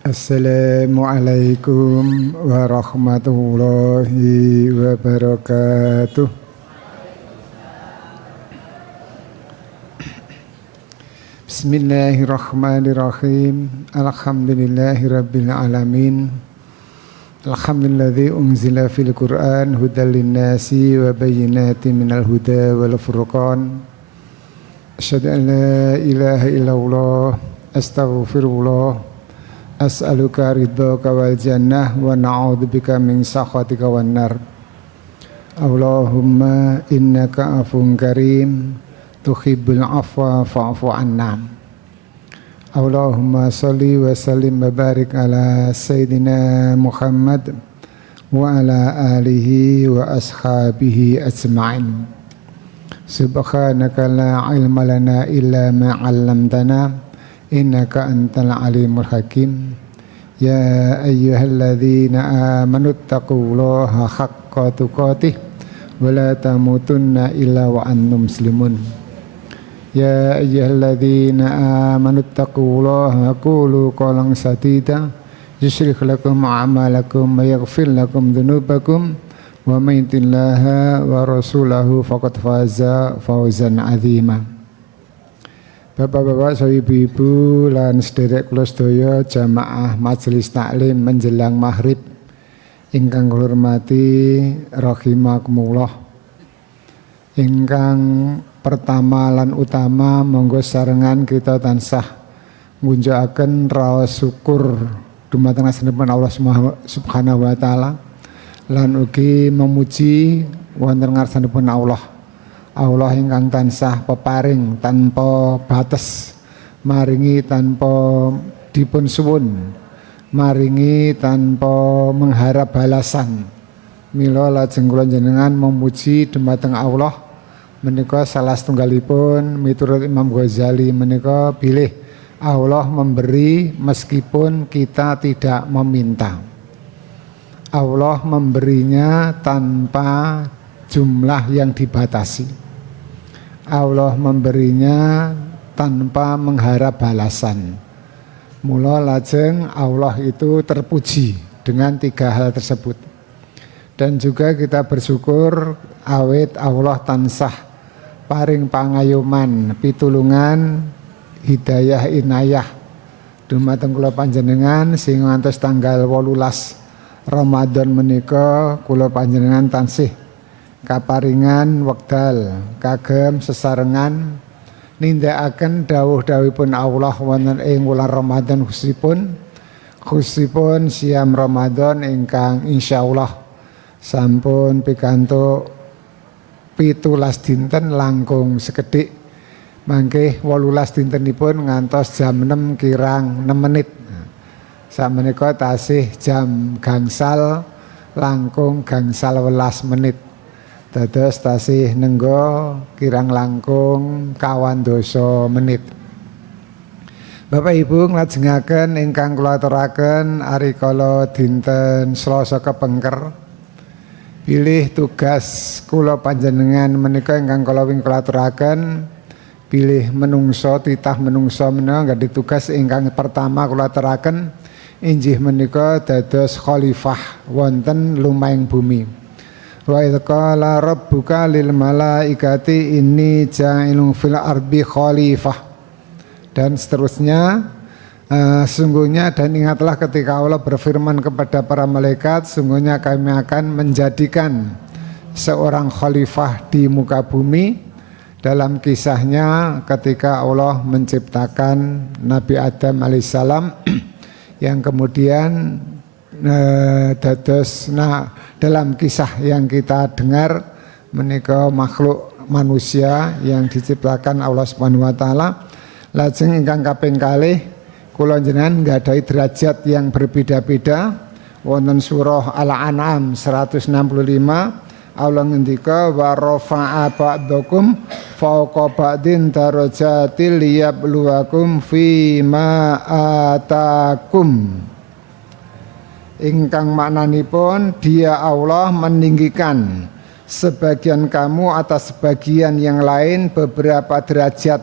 Assalamualaikum warahmatullahi wabarakatuh. Bismillahirrahmanirrahim. Alhamdulillahirabbil alamin. Alhamdulilladzi unzila fil Qur'an hudal linnasi wa bayyinatin minal huda wal furqan. Asyhadu an la ilaha illallah astaghfirullah. As'aluka ridhaka wal jannah wa na'udzubika min sakhatika wan nar. Allahumma innaka afuwwun karim tuhibbul afwa fa'fu anna. Allahumma shalli wa sallim wa barik ala sayyidina Muhammad wa ala alihi wa ashabihi ajma'in. Subhanaka la ilma lana illa ma 'allamtana innaka antal alimul hakim. Ya ayyuhalladzina amanu taqullaha haqqa tuqatih wa la tamutunna illa wa antum muslimun. Ya ayyuhalladzina amanu taqullaha qulu qawlan sadida yushrih lakum a'malakum wa yaghfir lakum dhunubakum wa may yuti'illah wa rasulahu faqad faza fawzan 'azima. Bapak-bapak, ibu-ibu lan sederek kula sedaya jamaah majelis taklim menjelang maghrib ingkang kula hormati rahimakumullah. Ingkang pertama lan utama monggo sarengan kita tansah ngunjukaken raos syukur dumateng asmanipun Allah Subhanahu wa taala lan ugi memuji wonten ngarsanipun Allah ingkang tansah peparing tanpa batas, maringi tanpa dipun suwun, maringi tanpa mengharap balasan. Mila lajeng kula njenengan memuji dumateng Allah menika salah setunggalipun miturut Imam Ghazali menika bilih Allah memberi meskipun kita tidak meminta. Allah memberinya tanpa jumlah yang dibatasi. Allah memberinya tanpa mengharap balasan. Mula lajeng Allah itu terpuji dengan tiga hal tersebut. Dan juga kita bersyukur awit Allah tansah paring pangayuman, pitulungan, hidayah inayah dumateng kula panjenengan sing ngantos tanggal 18 Ramadan menika kula panjenengan tansih kaparingan wekdal kagem sesarengan nindakaken dawuh-dawuhipun Allah wonten ing wulan Ramadan khususipun siam Ramadan ingkang insyaallah sampun pikantuk 17 dinten langkung sekedhik mangke 18 dintenipun ngantos jam 6 kirang 6 menit. Sameneika tasih jam gangsal langkung gangsal 11 menit. Dados tasih nenggo kirang langkung 12 menit. Bapak Ibu nglajengaken ingkang kula aturaken ari kala dinten Selasa kepengker pilih tugas kula panjenengan menika ingkang kula wingkul aturaken pilih menungso titah menungso menika nggih tugas ingkang pertama kula aturaken injih menika dados khalifah wonten lumahing bumi. Wa idz qala rabbuka lil malaikati inni ja'ilun fil ardi khalifah. Dan seterusnya sungguhnya dan ingatlah ketika Allah berfirman kepada para malaikat sungguhnya kami akan menjadikan seorang khalifah di muka bumi. Dalam kisahnya ketika Allah menciptakan Nabi Adam alaihissalam yang kemudian dalam kisah yang kita dengar menika makhluk manusia yang diciptakan Allah Subhanahu wa taala. Lajeng ingkang kaping kalih kula njenengan nggadahi derajat yang berbeda-beda wonten surah Al-An'am 165 Allah ngendika wa rafa'a ba'dakum fawqa ba'din darajatil liyabluwakum fima atakum. Ingkang maknanipun dia Allah meninggikan sebagian kamu atas sebagian yang lain beberapa derajat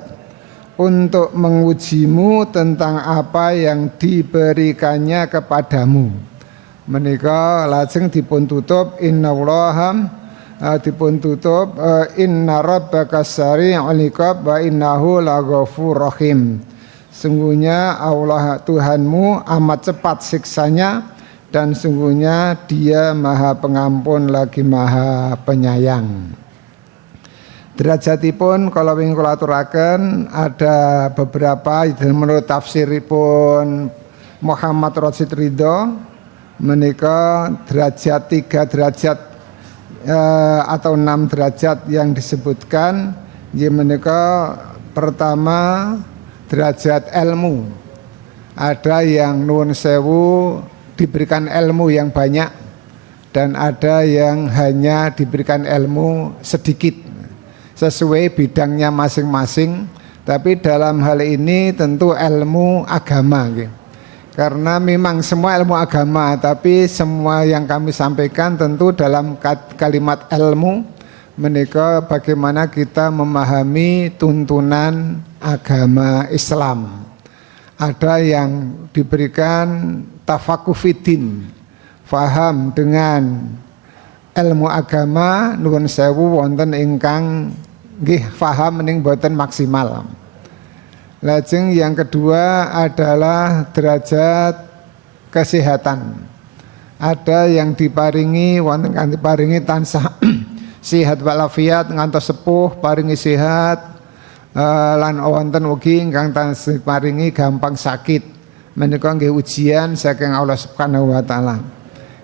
untuk mengujimu tentang apa yang diberikannya kepadamu. Menika lajeng dipun tutup innallaha dipun tutup inna rabbaka sari'ul iqab wa innahu laghafurur rahim. Sungguhnya Allah Tuhanmu amat cepat siksanya dan sungguhnya Dia Maha Pengampun lagi Maha Penyayang. Derajatipun kalau ingin kula aturaken ada beberapa menurut tafsiripun Muhammad Rasyid Ridho menika derajat 3 derajat atau 6 derajat yang disebutkan ya menika pertama derajat ilmu. Ada yang nuwun sewu diberikan ilmu yang banyak dan ada yang hanya diberikan ilmu sedikit sesuai bidangnya masing-masing, tapi dalam hal ini tentu ilmu agama gitu. Karena memang semua ilmu agama, tapi semua yang kami sampaikan tentu dalam kalimat ilmu menika bagaimana kita memahami tuntunan agama Islam. Ada yang diberikan tafakuh fiddin, faham dengan ilmu agama nuwun sewu wonten ingkang nggih faham ning boten maksimal. Lajeng yang kedua adalah derajat kesehatan. Ada yang diparingi wonten kang diparingi tansah sihat walafiat ngantos sepuh paringi sehat lan wonten ugi ingkang tansah diparingi gampang sakit. Menika nggih ujian saking Allah Subhanahu wa taala.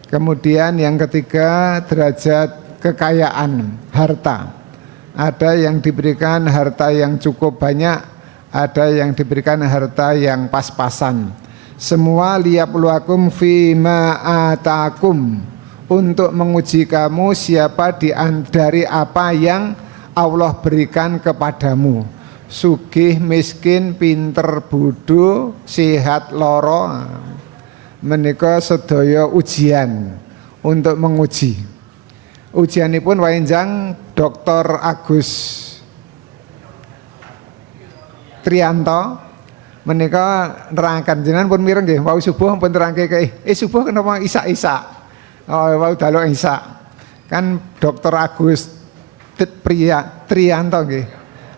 Kemudian yang ketiga derajat kekayaan harta. Ada yang diberikan harta yang cukup banyak, ada yang diberikan harta yang pas-pasan. Semua liyabluwakum fima atakum, untuk menguji kamu siapa dari apa yang Allah berikan kepadamu. Sugih, miskin, pinter, bodho, sehat, loro, menika sedaya ujian untuk menguji. Ujianipun waenjang Dr. Agus Trianto menika nerangkan jenengan pun mireng nggih wau subuh pun nerangke subuh kenapa isak-isak. Oh wau dalu isak. Kan Dr. Agus Trianto nggih.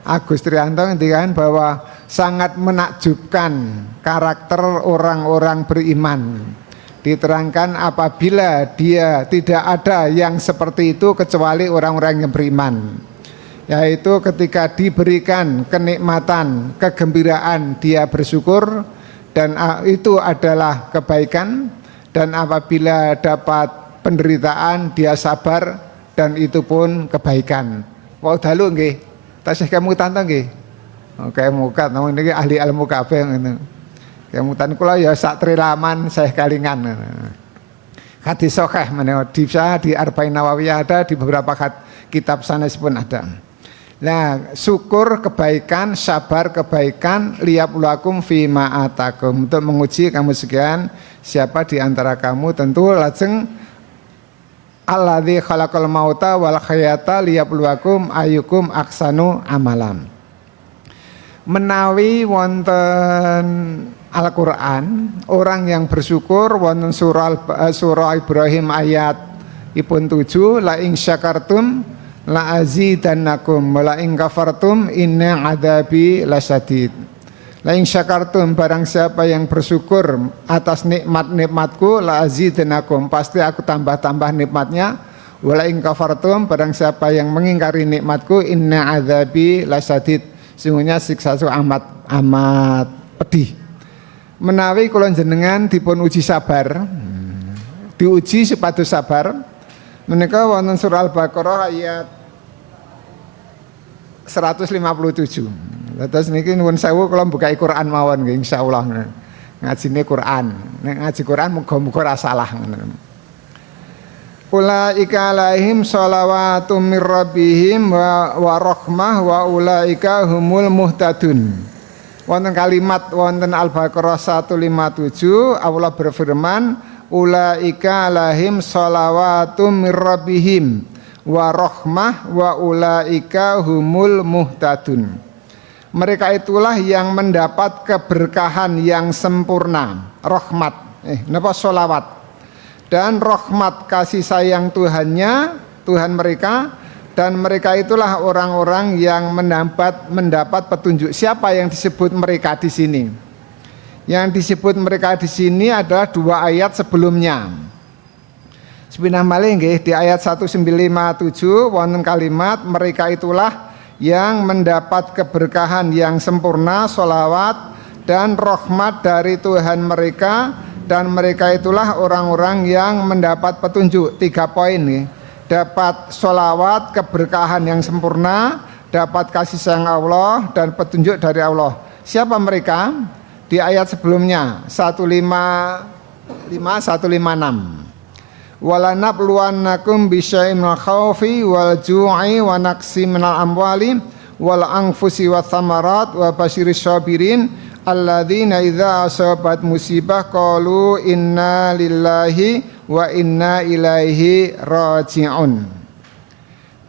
Agus Trianto ngendikan bahwa sangat menakjubkan karakter orang-orang beriman. Diterangkan apabila dia tidak ada yang seperti itu kecuali orang-orang yang beriman. Yaitu ketika diberikan kenikmatan, kegembiraan dia bersyukur dan itu adalah kebaikan, dan apabila dapat penderitaan dia sabar dan itu pun kebaikan. Wau dalu nggih. Tasih kemutan to nggih. Kemukat namun niki ahli ilmu kabeh ngono. Kemutan kula ya sak trilaman saya kalingan. Hadis sahih menawa di Arba'in Nawawiyah ada, di beberapa kitab sanes pun ada. Nah, syukur kebaikan, sabar kebaikan, liyabluwakum fima atakum, untuk menguji kamu sekian siapa di antara kamu. Tentu lajeng alladzi khalaqal mauta wal hayata liyabluwakum ayyukum ahsanu amalan. Menawi wonten Al-Qur'an, orang yang bersyukur wonten surah Ibrahim ayat ipun 7, la ing syakartum la azidannakum wa la ing kafartum inna adzabi lasyadid. La ing syakartum, barang siapa yang bersyukur atas nikmat-nikmatku, la azidannakum, pasti aku tambah-tambah nikmatnya. Wa la ing kafartum, barang siapa yang mengingkari nikmatku, inna adzabi lasyadid, sungguhnya siksaku amat pedih. Menawi kula jenengan dipun uji sabar, diuji supados sabar, menika wonten surah Al-Baqarah ayat 157. Terus niki nuwun sewu kula bukai Quran mawon nggih insyaallah. Ngajine Quran. Nek ngaji Quran muga-muga ora salah ngono. Ulaika alaihim shalawatum mir rabbihim wa rahmah wa ulaika humul muhtadun. Wonten kalimat wonten Al-Baqarah 157 Allah berfirman ulaika alaihim shalawatum mir rabbihim wa rahmah wa ulaika humul muhtadun. mereka itulah yang mendapat keberkahan yang sempurna, rahmat, napa sholawat, dan rahmat kasih sayang Tuhannya, Tuhan mereka, dan mereka itulah orang-orang yang mendapat petunjuk. Siapa yang disebut mereka di sini? Yang disebut mereka di sini adalah 2 ayat sebelumnya. Sepindah malih nggih, di ayat 1957 wonten kalimat mereka itulah yang mendapat keberkahan yang sempurna, sholawat dan rahmat dari Tuhan mereka, dan mereka itulah orang-orang yang mendapat petunjuk. 3 poin nih. Dapat sholawat, keberkahan yang sempurna, dapat kasih sayang Allah, dan petunjuk dari Allah. Siapa mereka? Di ayat sebelumnya 155 156. Walanabluwannakum bisyai'in minal khaufi wal ju'i wa naqsi minal amwali wal anfusi wath thamarat wa basyiris sabirin alladzina idza asabat musibah qalu inna lillahi wa inna ilaihi raji'un.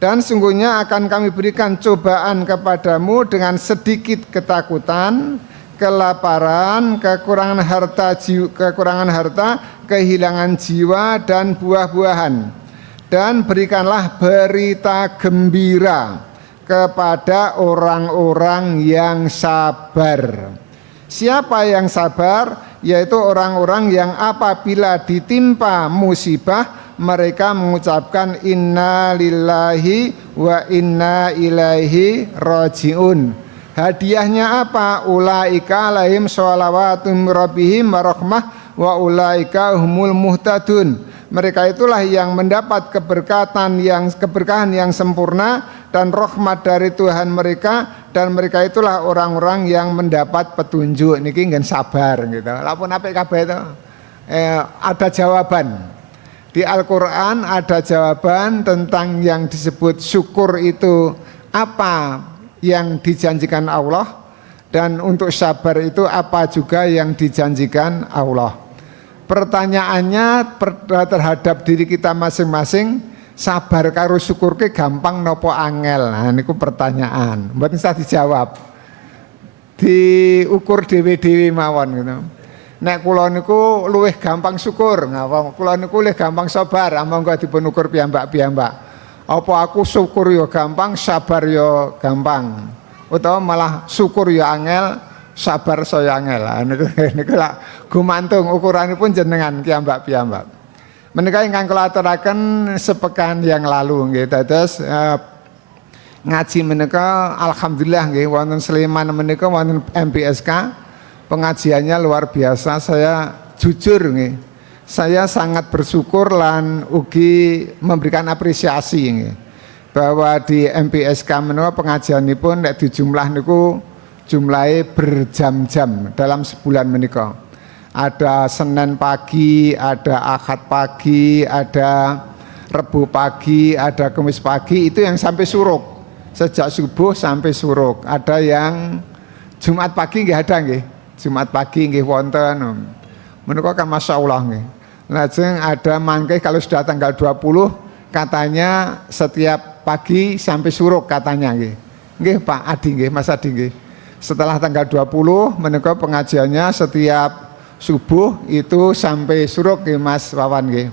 Dan sungguhnya akan kami berikan cobaan kepadamu dengan sedikit ketakutan, kelaparan, kekurangan harta, kehilangan jiwa dan buah-buahan. Dan berikanlah berita gembira kepada orang-orang yang sabar. Siapa yang sabar? Yaitu orang-orang yang apabila ditimpa musibah mereka mengucapkan inna lillahi wa inna ilaihi raji'un. Hadiahnya apa? Ulaika alaihim sholawatun rabbihim warahmah wa ulaika humul muhtadun. Mereka itulah yang mendapat keberkahan yang sempurna dan rahmat dari Tuhan mereka, dan mereka itulah orang-orang yang mendapat petunjuk. Niki ngen sabar gitu. Lapun apik kabeh itu. Ada jawaban. Di Al-Qur'an ada jawaban tentang yang disebut syukur itu apa yang dijanjikan Allah, dan untuk sabar itu apa juga yang dijanjikan Allah. Pertanyaannya terhadap diri kita masing-masing, sabar karo syukur ke gampang nopo angel? Nah niku pertanyaan, mboten usah dijawab, diukur dewe-dewe mawon gitu. Nek kula niku luwih gampang syukur, ngapa kula niku luwih gampang sabar, monggo dipun ukur piyambak-piyambak. Apa aku syukur ya gampang, sabar ya gampang, utawa malah syukur ya angel, sabar saya angel. Niku lak gumantung ukuranipun jenengan piyambak-piyambak. Menika ingkang kula aturaken sepekan yang lalu nggih, dados ngaji menika alhamdulillah nggih wonten Sleman menika wonten MPSK, pengajiannya luar biasa. Saya jujur nggih, saya sangat bersyukur lan ugi memberikan apresiasi nggih, bahwa di MPSK menika pengajianipun nek dijumlah niku jumlahe berjam-jam dalam sebulan menika. Ada Senin pagi, ada Ahad pagi, ada Rebu pagi, ada Kamis pagi, itu yang sampai suruk, sejak subuh sampai suruk. Ada yang Jumat pagi nggih ada nggih, Jumat pagi nggih wonten. Menika kan Masya Allah nggih. Lajeng ada mangke kalau sudah tanggal 20 katanya setiap pagi sampai suruk katanya nggih. Nggih Pak Adi nggih, Mas Adi nggih. Setelah tanggal 20 menika pengajiannya setiap subuh itu sampai suruk nggih Mas Wawan nggih.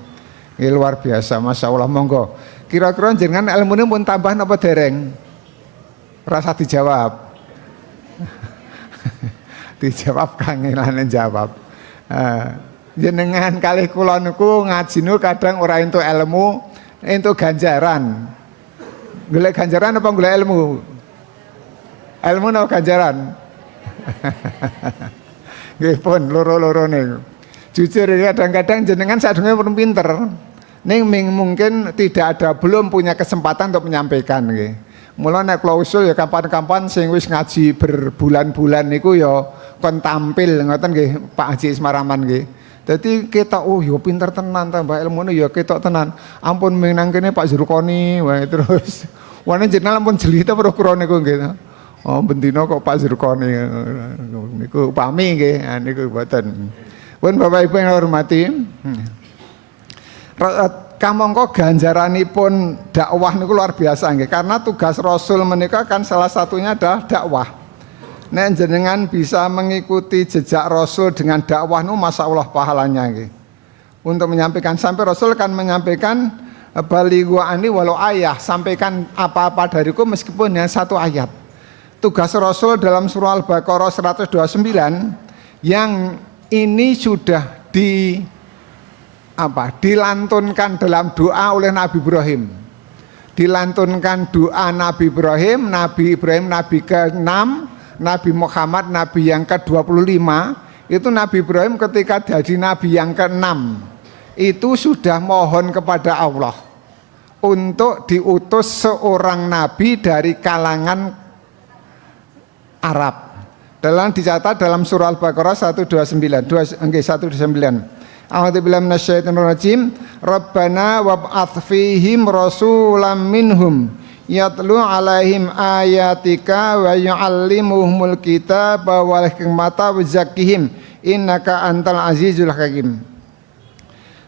Nggih luar biasa, Masya Allah. Monggo. Kira-kira jenengan ilmune pun tambah napa dereng? Rasa dijawab. Dijawab kangelan jawab. Jenengan kalih kula niku ngaji niku kadang ora entuk ilmu, entuk ganjaran. Golek ganjaran apa golek ilmu? Ilmu napa ganjaran? Nggih pun loro-lorone. Jujur kadang-kadang jenengan sadurunge pun pinter. Ning mungkin tidak ada, belum punya kesempatan untuk menyampaikan nggih. Mula nek kula usul ya kapan-kapan sing wis ngaji berbulan-bulan niku ya kon tampil ngoten nggih Pak Haji Ismaraman nggih. Dadi ketok yo pinter tenan tambah ilmune ya ketok tenan. Ampun menang kene Pak Zurkoni wae terus. Wane jenengan ampun jeli ta pro niku nggih. Oh bendina kok Pak Zurkoni niku upami nggih, niku mboten. Pun Bapak Ibu yang hormati, kamangka ganjaranipun dakwah niku luar biasa nggih, karena tugas Rasul menika kan salah satunya adalah dakwah. Nek jenengan bisa mengikuti jejak Rasul dengan dakwah nu masya Allah pahalanya nggih. Untuk menyampaikan sampai Rasul kan menyampaikan balighu ani walau ayah, sampaikan apa-apa dariku meskipun hanya satu ayat. Tugas Rasul dalam surah Al-Baqarah 129 yang ini sudah dilantunkan dalam doa oleh Nabi Ibrahim. Dilantunkan doa Nabi Ibrahim Nabi ke-6, Nabi Muhammad Nabi yang ke-25. Itu Nabi Ibrahim ketika jadi Nabi yang ke-6 itu sudah mohon kepada Allah untuk diutus seorang Nabi dari kalangan Arab. Dicatat dalam surah Al-Baqarah 129. A'udzubillahi minasyaitonir rajim. Rabbana wab'ats fihim rasulam minhum yatlu alaihim ayatika wa yu'allimuhumul kitaba wal hikmata wa zakkihim innaka antal azizul hakim.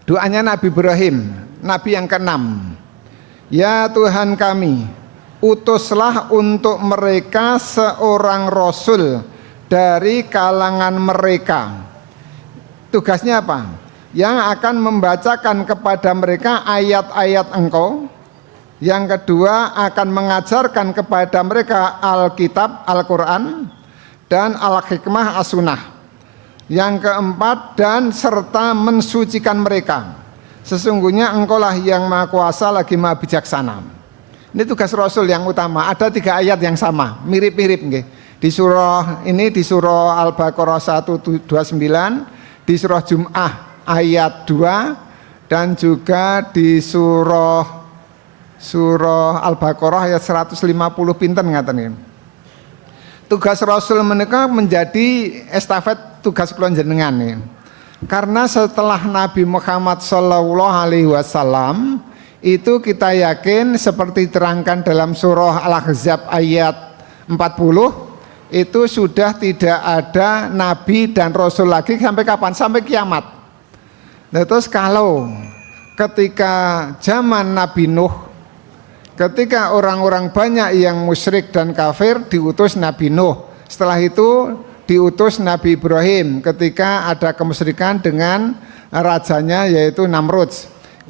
Doanya Nabi Ibrahim, Nabi yang ke-6. Ya Tuhan kami, utuslah untuk mereka seorang Rasul dari kalangan mereka. Tugasnya apa? Yang akan membacakan kepada mereka ayat-ayat Engkau. Yang kedua akan mengajarkan kepada mereka Alkitab, Al-Quran dan Al-Hikmah As-Sunnah. Yang keempat dan serta mensucikan mereka. Sesungguhnya Engkaulah yang Maha Kuasa lagi Maha Bijaksana. Ini tugas Rasul yang utama. Ada 3 ayat yang sama, mirip-mirip nggih. Di surah ini di surah Al-Baqarah 129, di surah Jum'ah ayat 2 dan juga di surah Al-Baqarah ayat 150 pinten ngaten nggih. Tugas Rasul menika menjadi estafet tugas kula jenengan nih. Karena setelah Nabi Muhammad SAW itu kita yakin seperti terangkan dalam surah Al-Ahzab ayat 40 itu sudah tidak ada Nabi dan Rasul lagi sampai kapan? Sampai kiamat. Nah, terus kalau ketika zaman Nabi Nuh, ketika orang-orang banyak yang musyrik dan kafir diutus Nabi Nuh. Setelah itu diutus Nabi Ibrahim ketika ada kemusyrikan dengan rajanya yaitu Namrud.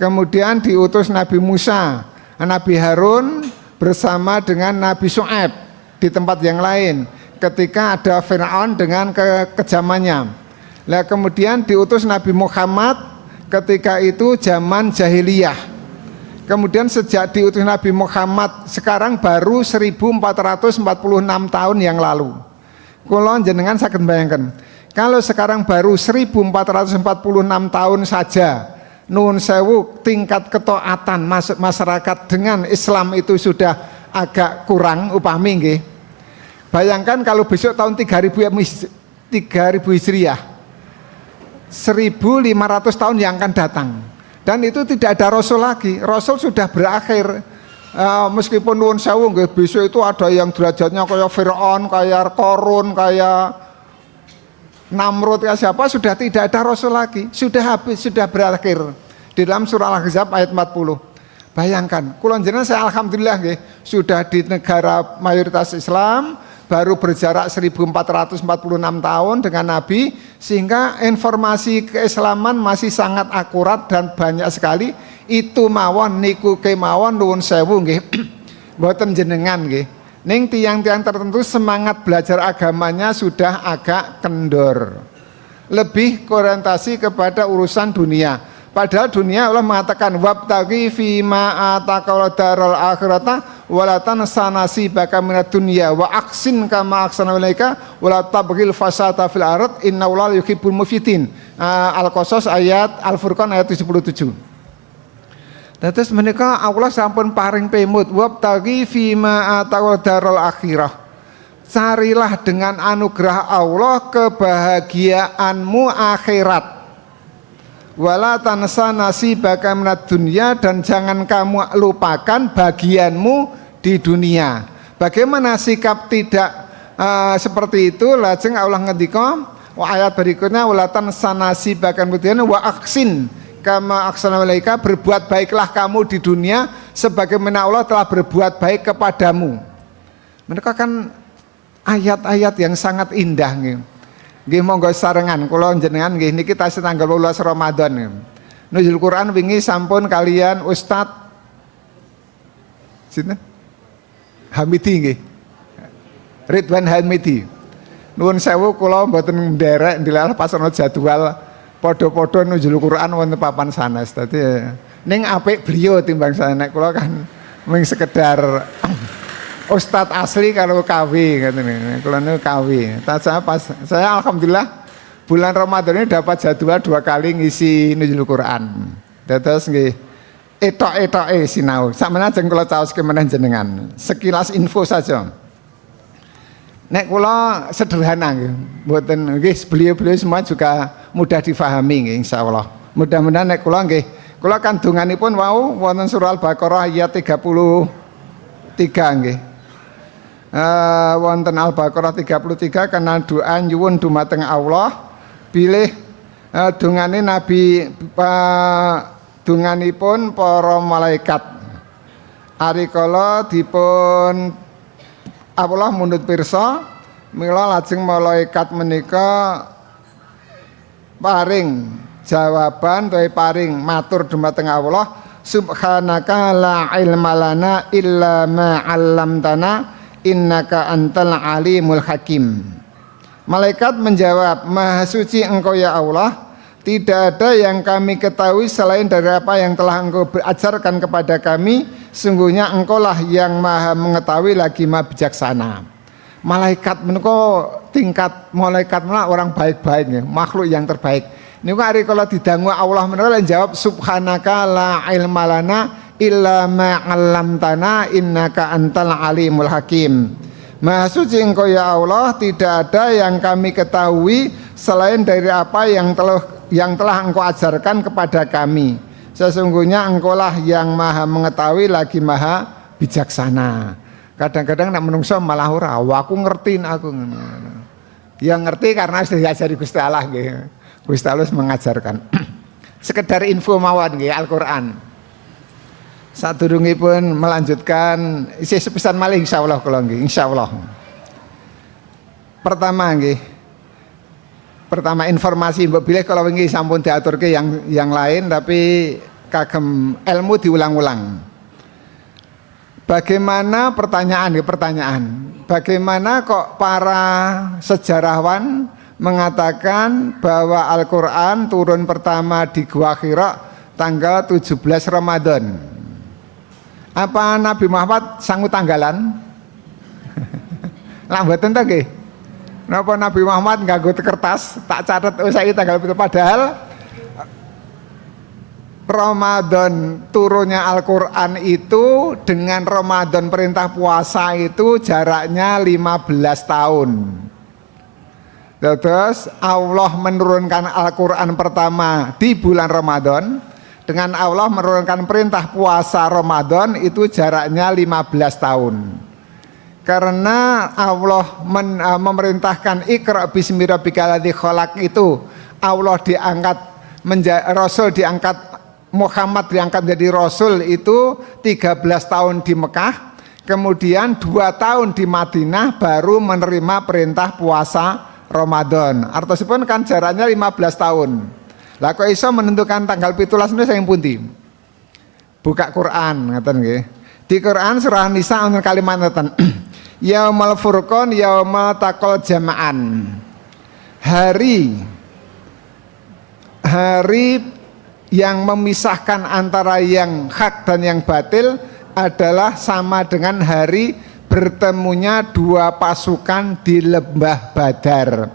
Kemudian diutus Nabi Musa, Nabi Harun bersama dengan Nabi Syu'aib di tempat yang lain ketika ada Fir'aun dengan kekejamannya. Nah, kemudian diutus Nabi Muhammad ketika itu zaman jahiliyah. Kemudian sejak diutus Nabi Muhammad sekarang baru 1446 tahun yang lalu. Kula jenengan saged bayangkan, kalau sekarang baru 1446 tahun saja, nuwun sewu tingkat ketaatan masyarakat dengan Islam itu sudah agak kurang upami nggih. Bayangkan kalau besok tahun 3000 Hijriah, 1500 tahun yang akan datang. Dan itu tidak ada Rasul lagi. Rasul sudah berakhir. Meskipun nuwun sewu nggih besok itu ada yang derajatnya kayak Fir'aun, kayak Qarun, kayak Namrud, kayak siapa, sudah tidak ada Rasul lagi. Sudah habis, sudah berakhir. Di dalam surah Al-Ahzab ayat 40. Bayangkan, kula jenengan saya alhamdulillah nggih sudah di negara mayoritas Islam, baru berjarak 1446 tahun dengan Nabi, sehingga informasi keislaman masih sangat akurat dan banyak sekali. Itu mawon niku kemawon nuwun sewu nggih. Mboten jenengan nggih. Ning tiang-tiang tertentu semangat belajar agamanya sudah agak kendor. Lebih orientasi kepada urusan dunia. Padahal dunia Allah mengatakan wabtaghi fima ataqal daral akhirata wala tansa nasibaka minad dunya wa aksin kama aksana ilaika wala tabghil fasata fil ard innallaha yuhibbul mufsidin. Al-Qasas ayat Al-Furqan ayat 77. Terus menika Allah sampun paring pemut wabtaghi fima ataqal daral akhirah. Carilah dengan anugerah Allah kebahagiaanmu akhirat. Wala tansa nasibaka minad dunya, dan jangan kamu lupakan bagianmu di dunia. Bagaimana sikap tidak seperti itu? Lajeng Allah ngendika ayat berikutnya wala tansa nasibaka minad dunya wa aksin kama aksana ilaika, berbuat baiklah kamu di dunia sebagaimana Allah telah berbuat baik kepadamu. Mereka kan ayat-ayat yang sangat indah nggih. Nggih monggo sarengan kula jenengan nggih niki tasih tanggal 12 Ramadan nggih. Nuzul Quran wingi sampun kalian Ustaz sinten? Hamidi nggih. Ridwan Hamidi. Nuwun sewu kula mboten nderek ndilalah pas ana jadwal padha-padha nuzul Quran wonten papan sanes. Dadi ning apik beliau timbang saya nek kula kan mung sekedar Ustadz asli kalau KW katanya, kalau ini KW. Saya alhamdulillah bulan Ramadan ini dapat jadwal 2 kali ngisi nuzul Quran. Terus nggih etok-etoke sinau. Sakmene ajeng kula caoske meneh jenengan. Sekilas info saja. Nek kula sederhana nggih, mboten nggih beliau-beliau semua juga mudah difahami nggih insyaallah. Mudah-mudahan nek kula nggih, kula kan donganipun wau wonten surah Al-Baqarah ayat 33 nggih. Wonten Al-Baqarah 33 karena doa nyuwun dumateng Allah bilih dungane Nabi dunganipun para malaikat ari kala dipun Allah mundhut pirsa mila lajeng malaikat menika paring jawaban utawi paring matur dumateng Allah subhanaka la ilma lana illa ma 'allamtana innaka antal alimul hakim. Malaikat menjawab, Maha suci engkau ya Allah, tidak ada yang kami ketahui selain dari apa yang telah engkau ajarkan kepada kami, sungguhnya engkaulah yang maha mengetahui lagi maha bijaksana. Malaikat menika tingkat malaikat menika orang baik-baik ya, makhluk yang terbaik. Niku ari kala didangu Allah menika jawab subhanaka la ilma lana illa ma 'allamtana innaka antal alimul hakim. Maha suci engkau ya Allah, tidak ada yang kami ketahui selain dari apa yang telah engkau ajarkan kepada kami. Sesungguhnya engkaulah yang maha mengetahui lagi maha bijaksana. Kadang-kadang nek menungso malah ora, aku ngertiin aku. Yang ngerti karena sudah diajari Gusti Allah nggih. Gusti Allah mengajarkan. Sekedar info mawon nggih Al-Qur'an. Sadurungipun melanjutkan isih sepisan malih insyaallah kula nggih insyaallah. Pertama informasi mbok bilih kalau wingi sampun diaturke yang lain tapi kagem ilmu diulang-ulang. Bagaimana pertanyaan, bagaimana kok para sejarawan mengatakan bahwa Al-Qur'an turun pertama di Gua Hira tanggal 17 Ramadan? Apa Nabi Muhammad sangu tanggalan? Lah mboten ta nggih. Napa Nabi Muhammad nganggo kertas tak catet saiki tanggal itu padahal Ramadan turunnya Al-Qur'an itu dengan Ramadan perintah puasa itu jaraknya 15 tahun. Terus Allah menurunkan Al-Qur'an pertama di bulan Ramadan. Dengan Allah menurunkan perintah puasa Ramadan itu jaraknya 15 tahun. Karena Allah memerintahkan Iqra bismi rabbikal ladzi khalaq itu Allah diangkat Rasul diangkat Muhammad diangkat menjadi Rasul itu 13 tahun di Mekah. Kemudian 2 tahun di Madinah baru menerima perintah puasa Ramadan. Artosipun kan jaraknya 15 tahun. Lah kok iso menentukan tanggal 17 niku sing pundi? Buka Quran ngaten nggih. Di Quran surah Nisa ana kalimat ngaten. Yaumul furqan yaumal taqal jama'an. Hari yang memisahkan antara yang hak dan yang batil adalah sama dengan hari bertemunya 2 pasukan di lembah Badar.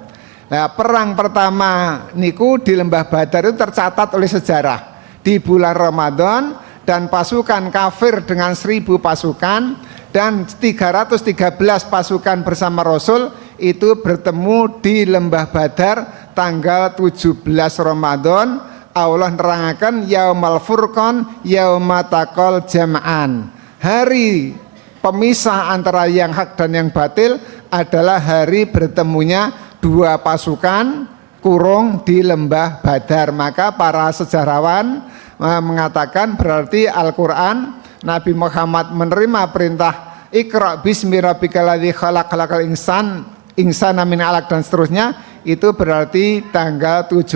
Nah, perang pertama niku di lembah Badar itu tercatat oleh sejarah di bulan Ramadan dan pasukan kafir dengan 1000 pasukan dan 313 pasukan bersama Rasul itu bertemu di lembah Badar tanggal 17 Ramadan. Allah nerangaken yaumal furqan yaumataqal jama'an. Hari pemisah antara yang hak dan yang batil adalah hari bertemunya 2 pasukan kurung di lembah Badar. Maka para sejarawan mengatakan berarti Al-Quran Nabi Muhammad menerima perintah Iqra bismi rabbikal ladzi khalaq khalaqal insana min 'alaq dan seterusnya, itu berarti tanggal 17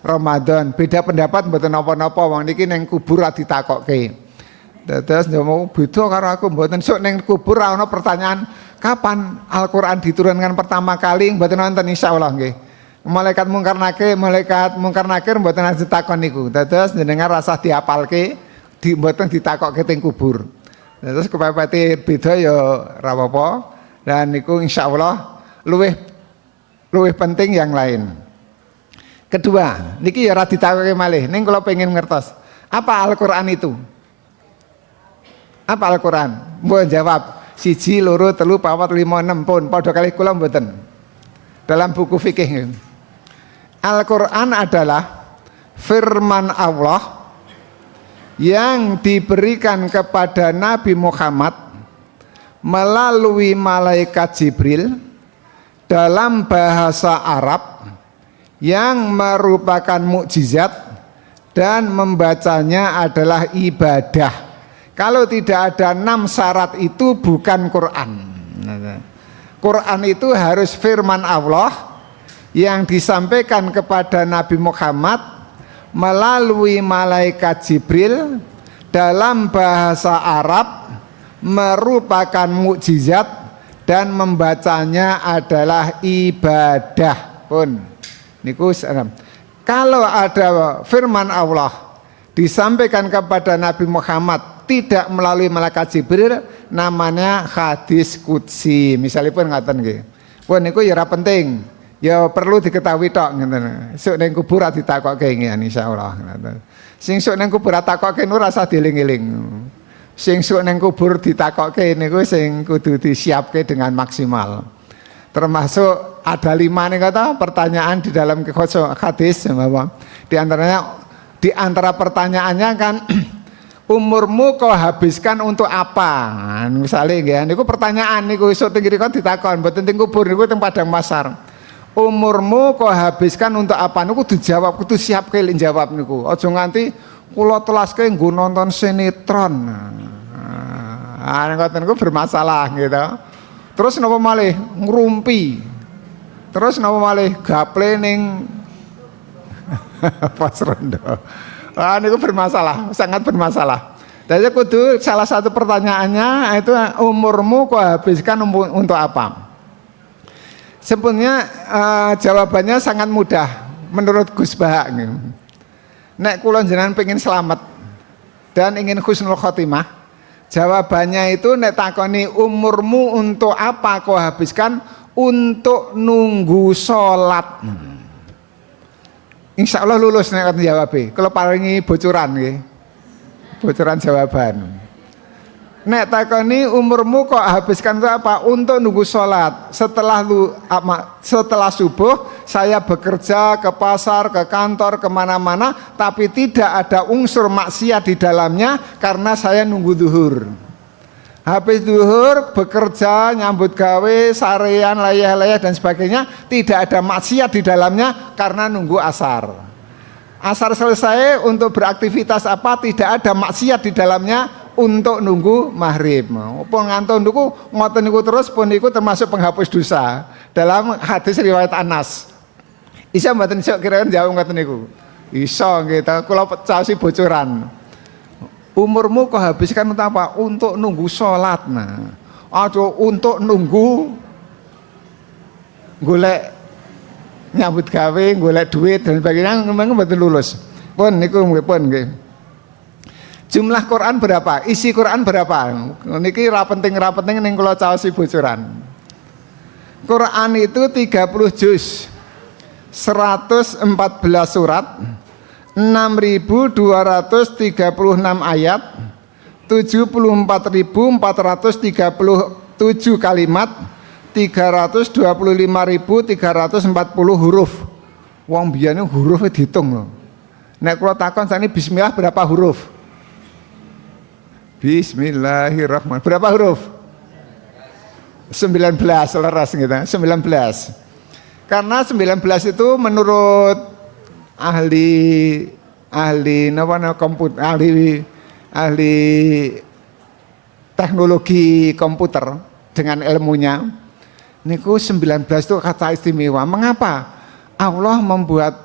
Ramadan. Beda pendapat mboten napa-napa, wong niki ning kubur ra ditakokke. Terus mau beda karo aku, mboten sok ning kubur ra ono pertanyaan kapan Al-Qur'an diturunkan pertama kali, mboten wonten insyaallah nggih. Malaikat mungkar nakir mboten ajeng takon niku. Terus jenengan rasah diapalke, mboten ditakokke teng kubur. Terus kepepete beda ya ra apa-apa. Dan niku insyaallah luwih penting yang lain. Kedua, niki ya ora ditakokke malih. Ning kula pengen ngertos, apa Al-Qur'an itu? Apa Al-Qur'an? Mbok jawab 1, 2, 3, 4, 5, 6 pun padha kalih kula mboten. Dalam buku fikih. Al-Qur'an adalah firman Allah yang diberikan kepada Nabi Muhammad melalui malaikat Jibril dalam bahasa Arab yang merupakan mukjizat dan membacanya adalah ibadah. Kalau tidak ada 6 syarat itu bukan Quran. Quran itu harus firman Allah yang disampaikan kepada Nabi Muhammad melalui malaikat Jibril dalam bahasa Arab, merupakan mukjizat dan membacanya adalah ibadah pun. Niku kalau ada firman Allah disampaikan kepada Nabi Muhammad tidak melalui malaikat Jibril, namanya hadis qudsi. Misalnya pun ngaten nggih. Pun niku ya ora penting. Ya perlu diketahui tok ngeten. Sok ning kubur ditakokke ngene insyaallah. Sing sok ning kubur takokke ora usah dieling-eling. Sing sok ning kubur ditakokke niku sing kudu disiapke dengan maksimal. Termasuk ada 5 nih kata pertanyaan di dalam hadis bahwa di antara pertanyaannya kan umurmu kau habiskan untuk apa? Misalnya ya, niku pertanyaan niku esuk teng kok ditakon, mboten teng kubur niku teng padang mahsyar. Umurmu kau habiskan untuk apa? Niku dijawab, kudu siap kelin jawab niku. Aja nganti kula telaske nggo nonton sinetron. Ngoten niku bermasalah gitu. Terus napa malih ngrumpi. Terus napa malih gaple ning pos rondo. Niku bermasalah, sangat bermasalah. Jadi kudu salah satu pertanyaannya itu umurmu kau habiskan untuk apa? Sebenarnya jawabannya sangat mudah menurut Gus Bahak. Nek kula jenengan pengen selamat dan ingin husnul khotimah, jawabannya itu nek takoni umurmu untuk apa kau habiskan, untuk nunggu sholat. Insya Allah lulus nek jawabnya. Kalau paringi bocoran nggih. Bocoran jawaban. Nek takoni umurmu kok habiskan untuk apa? Untuk nunggu sholat. Setelah subuh saya bekerja ke pasar, ke kantor, kemana-mana, tapi tidak ada unsur maksiat di dalamnya karena saya nunggu zuhur. Habis zuhur bekerja, nyambut gawe, sarean, layah-layah dan sebagainya, tidak ada maksiat di dalamnya karena nunggu asar. Asar selesai untuk beraktivitas apa? Tidak ada maksiat di dalamnya untuk nunggu maghrib. Pun ngantuk niku ngoten niku terus pun niku termasuk penghapus dosa. Dalam hadis riwayat Anas. Isa mboten iso kira-kira jawab ngoten niku. Iso nggih ta, kula caosi bocoran. Umurmu kau habiskan untuk apa? Untuk nunggu sholat. Nah, atau untuk nunggu golek nyambut gawe, golek duit dan sebagainya, memang betul lulus. Pun niku pun nggih. Jumlah Quran berapa? Isi Quran berapa? Niki ra penting ning kula caosi bocoran. Quran itu 30 juz. 114 surat. 6.236 ayat, 74.437 kalimat, 325.340 huruf. Wong biyane hurufnya dihitung loh. Nek kula takon sakniki bismillah berapa huruf? Bismillahirrahmanirrahim. Berapa huruf? 19 leres gitu. 19. Karena 19 itu menurut ahli komputer, ahli teknologi komputer dengan ilmunya. Niku 19 itu kata istimewa. Mengapa? Allah membuat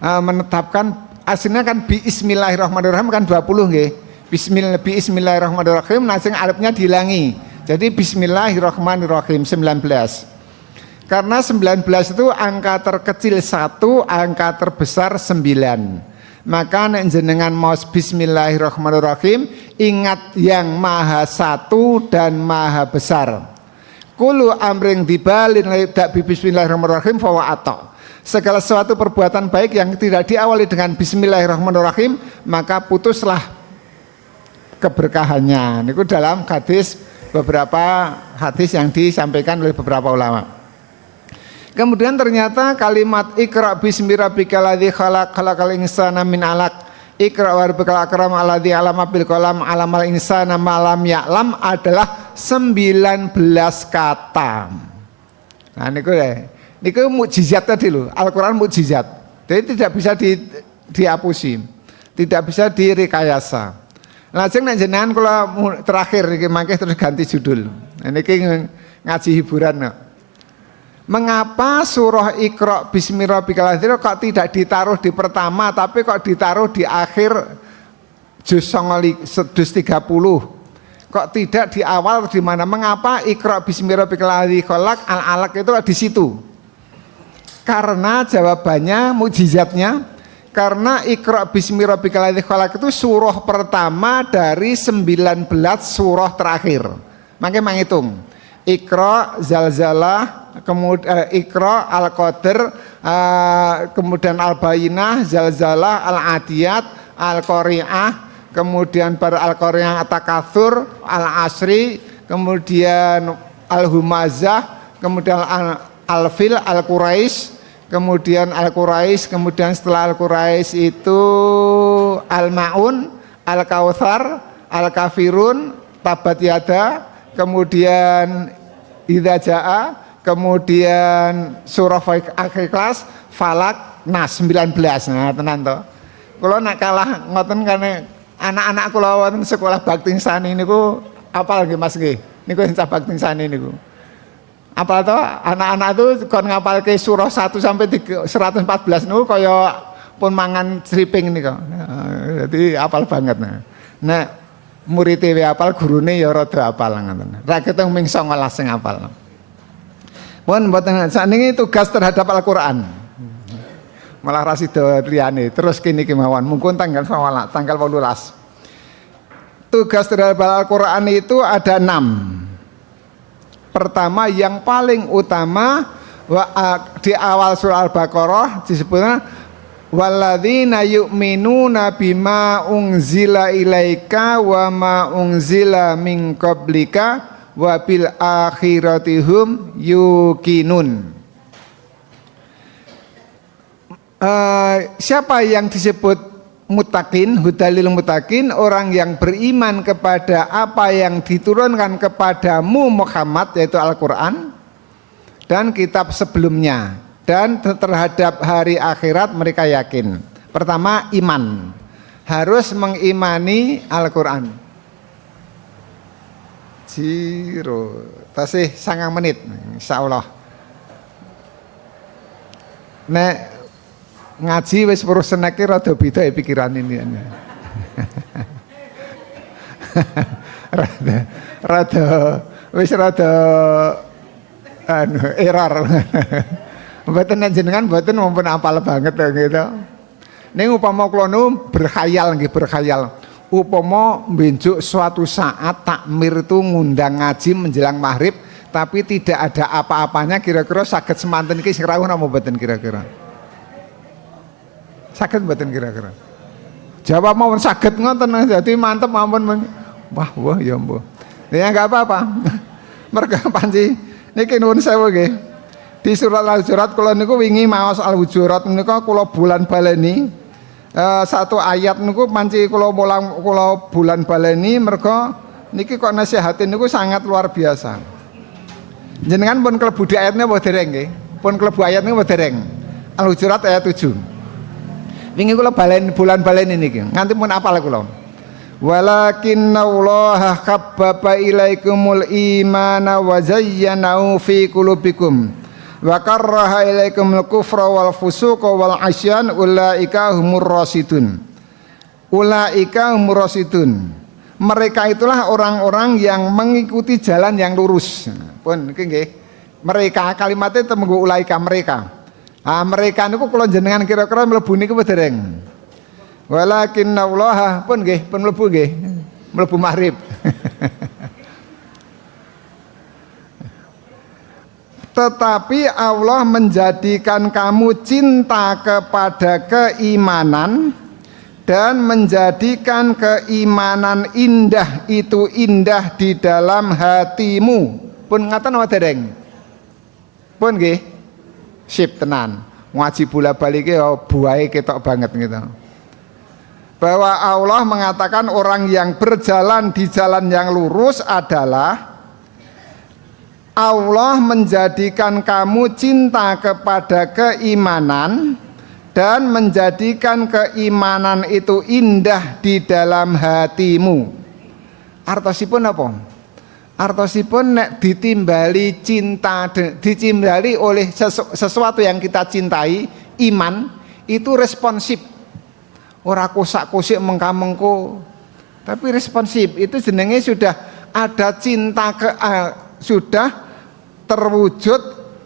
menetapkan aslinya kan bismillahirrahmanirrahim kan 20 nggih. Bismillahirrahmanirrahim nasi alifnya dihilangi. Jadi bismillahirrahmanirrahim 19. Karena 19 itu angka terkecil 1, angka terbesar 9. Maka nek jenengan maos bismillahirrahmanirrahim, ingat yang maha satu dan maha besar. Kulu amring dibalin dak bismillahirrahmanirrahim fawa ato. Segala sesuatu perbuatan baik yang tidak diawali dengan bismillahirrahmanirrahim, maka putuslah keberkahannya. Niku dalam hadis, beberapa hadis yang disampaikan oleh beberapa ulama. Kemudian ternyata kalimat Iqra bismi rabbikal ladzi khalaq khalaqal insana min 'alaq Iqra wa rabbukal akram alladzi 'allama bil qalam 'allamal insana ma lam ya'lam adalah 19 kata. Nah niku mukjizat tadi lho, Al-Qur'an mukjizat. Jadi tidak bisa dihapusi, tidak bisa direkayasa. Lajeng nek jenengan kula terakhir iki mangke terus ganti judul. Niki ngaji hiburan kok. Mengapa surah Iqra bismi rabbikal ladzi kok tidak ditaruh di pertama tapi kok ditaruh di akhir juz 30? Kok tidak di awal di mana? Mengapa Iqra bismi rabbikal ladzi khalaq al-alaq itu di situ? Karena jawabannya mukjizatnya karena Iqra bismi rabbikal ladzi khalaq itu surah pertama dari 19 surah terakhir. Makanya menghitung Iqra zalzalah, kemudian Iqra al-Qadr, kemudian al-Bayyinah, zalzalah, al-Adiyat, al-Qari'ah, kemudian pada al-Qari'ah at-Takatsur, al-Asri, kemudian al-Humazah, kemudian al-Fil, al-Quraisy, kemudian al-Quraisy, kemudian setelah al-Quraisy itu al-Maun, al-Kautsar, al-Kafirun, Tabat Yada, kemudian Idza Jaa, kemudian surah Al-Ikhlas, Falak, Nas 19. Nah, tenan to. Kula nek kalah ngoten kene anak-anak kula wonten sekolah Bakti Insani niku apal nggih Mas nggih. Niku sing Bakti Insani niku. Apal to anak-anak itu kon ngapalke surah 1 sampai 114 niku kaya pun mangan sriping niku. Jadi apal banget. Nah, murid dhewe apal, gurune ya rada apal ngoten. Ra keteng ming 19 sing apal. Pun mboten sakniki tugas terhadap Al-Qur'an. Malah rasida liyane terus kene iki mawon mungkin tanggal 18. Tugas terhadap Al-Qur'an itu ada 6. Pertama yang paling utama di awal surah Al-Baqarah disebutnya walladzina yu'minuna bima unzila ilaika wa ma unzila min qablika wa bil akhiratihum yuqinun. Siapa yang disebut muttaqin, hudalil muttaqin, orang yang beriman kepada apa yang diturunkan kepadamu Muhammad yaitu Al-Qur'an dan kitab sebelumnya. Dan terhadap hari akhirat mereka yakin. Pertama iman, harus mengimani Al-Quran. Jiro, tasih 9 menit, insya Allah. Nek ngaji wis perlu seneki rada beda pikiran ini. rada error. Mboten jenengan mboten mumpun apal banget gitu. Ning upama kula nu berkhayal nggih berkhayal. Upama benjuk suatu saat takmir itu ngundang ngaji menjelang maghrib tapi tidak ada apa-apanya kira-kira saged semanten iki sing rawuh napa mboten kira-kira? Saged mboten kira-kira? Jawab mawon saged ngoten dadi mantep mawon. Wah ya mbuh. Ya enggak apa-apa. Merga panci niki nuwun sewu nggih. Di surat Al-Hujurat kula niku wingi maos Al-Hujurat menika kula bulan baleni satu ayat niku panci kula bulan baleni merga niki kok nasihatin niku sangat luar biasa. Jenengan pun klebu di ayatnya apa dereng nggih? Pun klebu ayatnya apa dereng? Al-Hujurat ayat 7. Wingi kula bulan baleni niki nganti pun apal kula. Walakinnallaha habbaba ilaikumul imana wa zayyanahu fi qulubikum wa karraha ilaikumul kufra wal fusuqa wal asyan ulaika humur rasyidun. Ulaika humur rasyidun. Mereka itulah orang-orang yang mengikuti jalan yang lurus. Pun nggih. Mereka kalimatnya temenggo ulaika mereka. Mereka niku kula jenengan kira-kira mlebu niku dereng. Walakinnallaha pun nggih, pun mlebu nggih. Mlebu maghrib. Tetapi Allah menjadikan kamu cinta kepada keimanan dan menjadikan keimanan indah, itu indah di dalam hatimu. Pun ngaten apa dereng? Pun nggih. Sip tenan. Ngaji bola-balik iki buahe ketok banget gitu. Bahwa Allah mengatakan orang yang berjalan di jalan yang lurus adalah Allah menjadikan kamu cinta kepada keimanan dan menjadikan keimanan itu indah di dalam hatimu. Artosipun apa? Artosipun nek ditimbali cinta, ditimbali oleh sesuatu yang kita cintai, iman itu responsif. Ora kosak-kosik mengka-mengko, tapi responsif. Itu jenenge sudah ada cinta sudah terwujud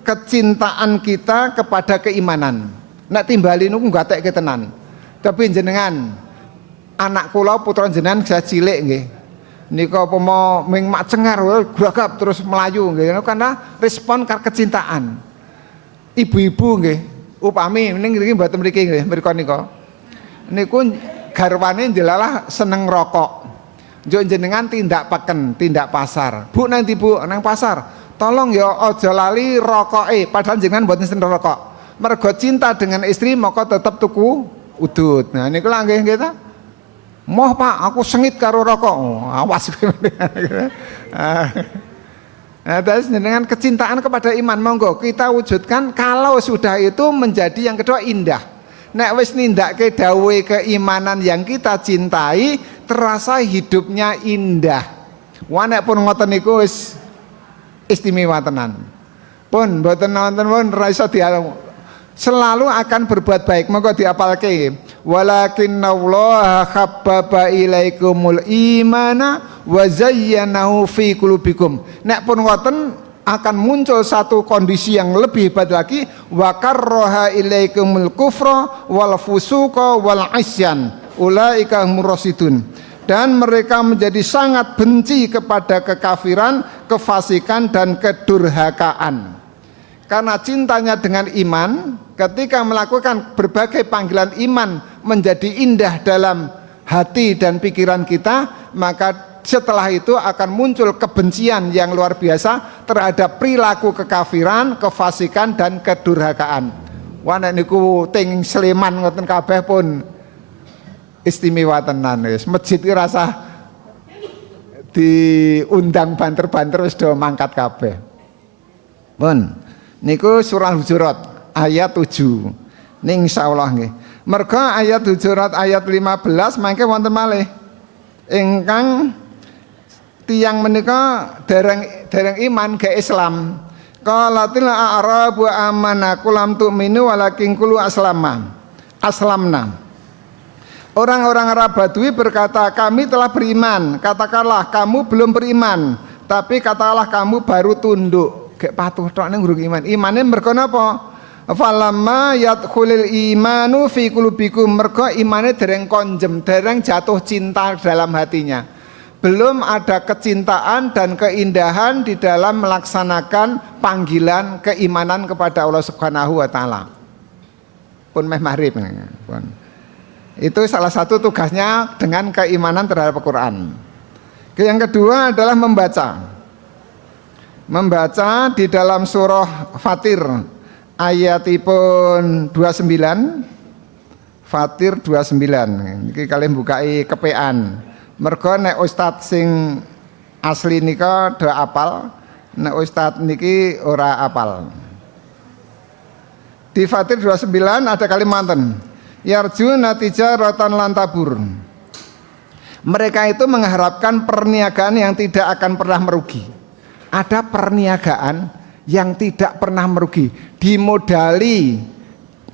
kecintaan kita kepada keimanan. Nek timbali niku gatek ketenan. Tapi jenengan anak kula putra jenengan saya cilik nggih. Nika upama ming mak cengar gragap terus melayu nggih karena respon karena kecintaan. Ibu-ibu nggih, upami ning mriki mboten mriki nggih, mriko nika. Niku garwane jelalah seneng rokok. Njuk jenengan tindak peken, tindak pasar. Bu nanti Bu nang pasar, tolong ya aja lali rokoke, padahal jenengan mboten seneng rokok. Mergo cinta dengan istri maka tetap tuku udut. Nah niku lha nggih ta. Moh Pak, aku sengit karo rokok. Oh, awas. Nah, terus dengan kecintaan kepada iman monggo kita wujudkan kalau sudah itu menjadi yang kedua indah. Nek wis nindake dawuhe keimanan yang kita cintai, terasa hidupnya indah. Wah nek pun ngoten niku wis istimewa tenan. Pun mboten wonten pun ra iso dialung. Selalu akan berbuat baik. Monggo diapalke. Walakinnallaha habbaba ilaikumul imana wa zayyanahu fi qulubikum. Nek pun ngoten akan muncul satu kondisi yang lebih hebat lagi, wa karraha ilaikumul kufra wal fusuqa wal isyan ulaika humur rasyidun. Dan mereka menjadi sangat benci kepada kekafiran, kefasikan dan kedurhakaan. Karena cintanya dengan iman, ketika melakukan berbagai panggilan iman menjadi indah dalam hati dan pikiran kita, maka setelah itu akan muncul kebencian yang luar biasa terhadap perilaku kekafiran, kefasikan dan kedurhakaan. Wah nek niku teng Sleman ngoten kabeh pun istimewa tenan wis. Masjid iki rasa diundang banter-banter wis do mangkat kabeh. Pun niku surah Hujurat ayat 7. Ning insyaallah nggih. Mergo ayat Hujurat ayat 15 mangke wonten malih ingkang tiyang menika dereng iman ke Islam. Qalatil a'rabu amanna lam tu'minu walakin qulu aslamna. Orang-orang Arab Badui berkata, kami telah beriman. Katakanlah kamu belum beriman, tapi katakanlah kamu baru tunduk. Gek patuh tok ning urung iman. Imane mergo napa? Falamma yadkhulul imanu fi qulubikum, mergo imane dereng konjem, dereng jatuh cinta dalam hatinya. Belum ada kecintaan dan keindahan di dalam melaksanakan panggilan keimanan kepada Allah Subhanahu wa taala. Pun meh maghrib. Itu salah satu tugasnya dengan keimanan terhadap Al-Qur'an. Yang kedua adalah membaca. Membaca di dalam surah Fatir ayatipun 29. Fatir 29. Iki kalian bukai kepean. Mergo nek ustaz sing asli nika do apal, nek ustaz niki ora apal. Di Fatir 29 ada kalimanten. Yarju natija rotan lantabur. Mereka itu mengharapkan perniagaan yang tidak akan pernah merugi. Ada perniagaan yang tidak pernah merugi, dimodali,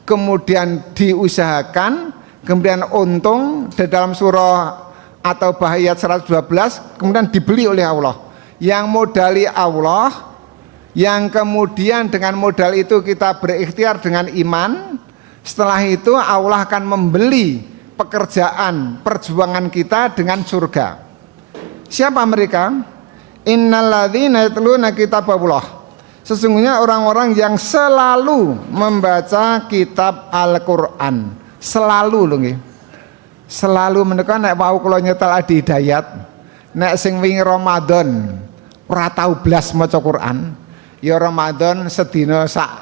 kemudian diusahakan, kemudian untung di dalam surah atau Bahayat 112, kemudian dibeli oleh Allah. Yang modali Allah, yang kemudian dengan modal itu kita berikhtiar dengan iman. Setelah itu Allah akan membeli pekerjaan, perjuangan kita dengan surga. Siapa mereka? Innalladzina yatluna kitaballah. Sesungguhnya orang-orang yang selalu membaca kitab Al-Qur'an. Selalu lho nggih. Selalu menika nek wau kula nyetel Adi Hidayat, nek sing wingi Ramadan ora tau blas maca Quran, ya Ramadan sedina sak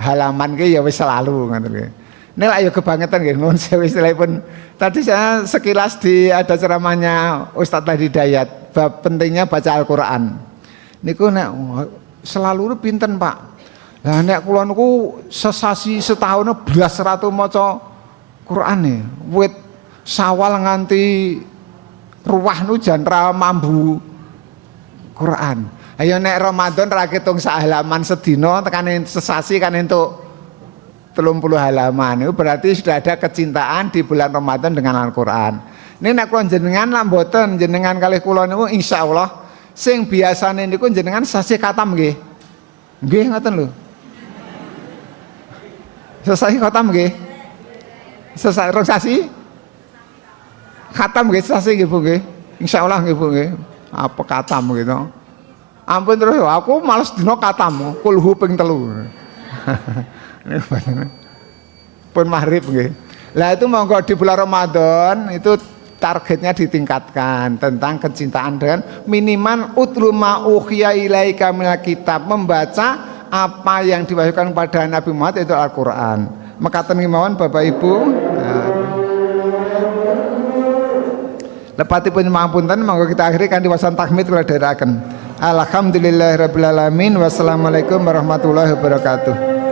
halaman ki ya wis selalu ngoten nggih. Nek lak ya kebangetan nggih nuwun sewu istilahipun. Tadi saya sekilas ada ceramahnya Ustadz Adi Hidayat bab pentingnya baca Al-Qur'an. Niku nek selalu pinten Pak. Lah nek kula niku sesasi setahun blas ratu maca Quran nih. Wit Sawal nganti ruwah nu jan ra mambu Quran. Ayo nek Ramadan ra kitung sak halaman sedina tekan sesasi kan entuk 30 halaman. Itu berarti sudah ada kecintaan di bulan Ramadan dengan Al-Qur'an. Ini nek kula jenengan lan mboten jenengan kalih kula niku insyaallah sing biasane niku jenengan sasi khatam nggih. Nggih ngoten lho. Sesasi khatam nggih. Sesasi rong sasi? Khatam nggih sasi nggih Bu nggih. Insyaallah nggih Bu nggih. Apa khatam gitu. Ampun terus aku males dina khatam, kulhu ping 3. Pun maghrib nggih. Lah itu monggo di bulan Ramadan itu targetnya ditingkatkan tentang kecintaan dengan minimal utlu ma ukhya ilaika minal kitab, membaca apa yang diwahyukan kepada Nabi Muhammad itu Al-Qur'an. Mekaten mawon Bapak Ibu. Lepatipun mahapunten monggo kita akhiri kanthi wasan tahmid kula dherekaken. Alhamdulillahirabbil alamin. Wassalamualaikum warahmatullahi wabarakatuh.